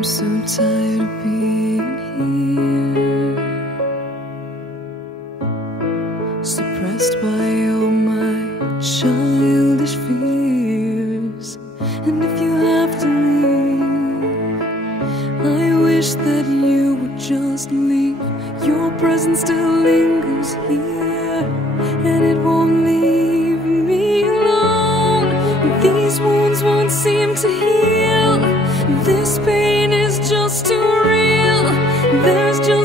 I'm so tired of being here, suppressed by all my childish fears. And if you have to leave, I wish that you would just leave. Your presence still lingers here, and it won't leave me alone. These wounds won't seem to heal. This pain is just too real. There's just